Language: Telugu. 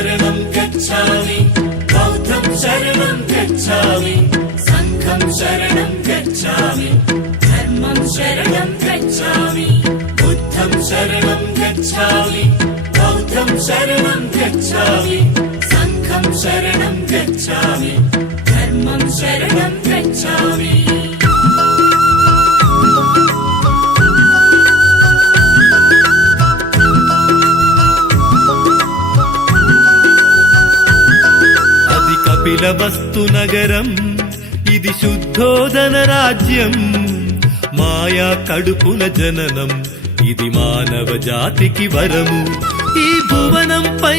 शरणं गच्छामि बौद्धं शरणं गच्छामि संघं शरणं गच्छामि धर्मं शरणं गच्छामि बुद्धं शरणं गच्छामि बौद्धं शरणं गच्छामि संघं शरणं गच्छामि धर्मं शरणं गच्छामि కపిలవస్తు నగరం ఇది శుద్ధోదన రాజ్యం మాయా కడుపుల జననం ఇది మానవ జాతికి వరము ఈ భువనంపై